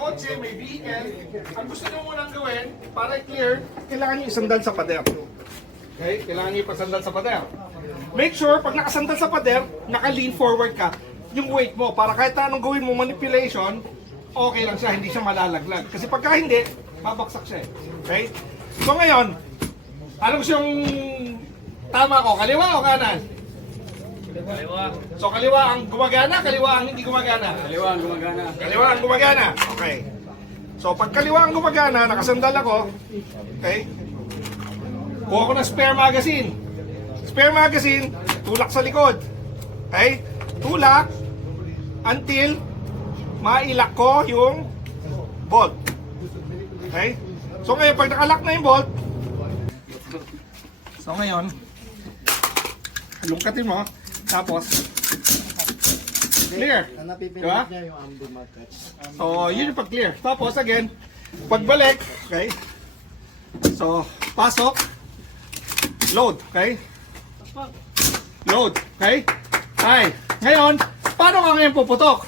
kotse, may vehicle, ang gusto nyo munang gawin, para i-clear, kailangan nyo isandal sa pader. Okay? Kailangan nyo ipasandal sa pader. Make sure, pag nakasandal sa pader, naka-lean forward ka, yung weight mo, para kahit anong gawin mo, manipulation, okay lang siya, hindi siya malalaglag. Kasi pagka hindi, babaksak siya. Okay? So ngayon, ano gusto yung tama ko? Kaliwa o kanan? Kaliwa. So kaliwa ang gumagana, kaliwa ang hindi gumagana? Kaliwa ang gumagana. Kaliwa ang gumagana. Okay. So pag kaliwa ang gumagana, nakasandal ako. Okay. Kuha ko ng spare magazine. Spare magazine, tulak sa likod. Okay. Tulak until mailak ko yung bolt. Okay. So ngayon, pag nakalock na yung bolt, so ngayon, lungkatin mo, tapos, clear. Diba? So, yun yung pag-clear. Tapos, again, pagbalik, okay? So, pasok, load, okay? Load, okay? Ay, ngayon, paano ka ngayon puputok?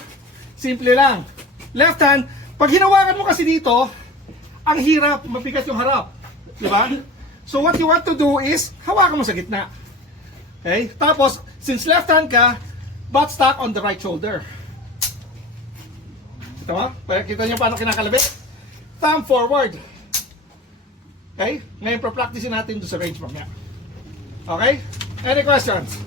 Simple lang. Left hand, pag hinawakan mo kasi dito, ang hirap, mabigat yung harap. Diba? So, what you want to do is, hawakan mo sa gitna. Okay? Tapos, since left hand ka, butt stock on the right shoulder. Ito mo? Kita nyo paano kinakalabit? Thumb forward. Okay? Ngayon, pra-practice natin doon sa range mamaya. Okay? Any questions?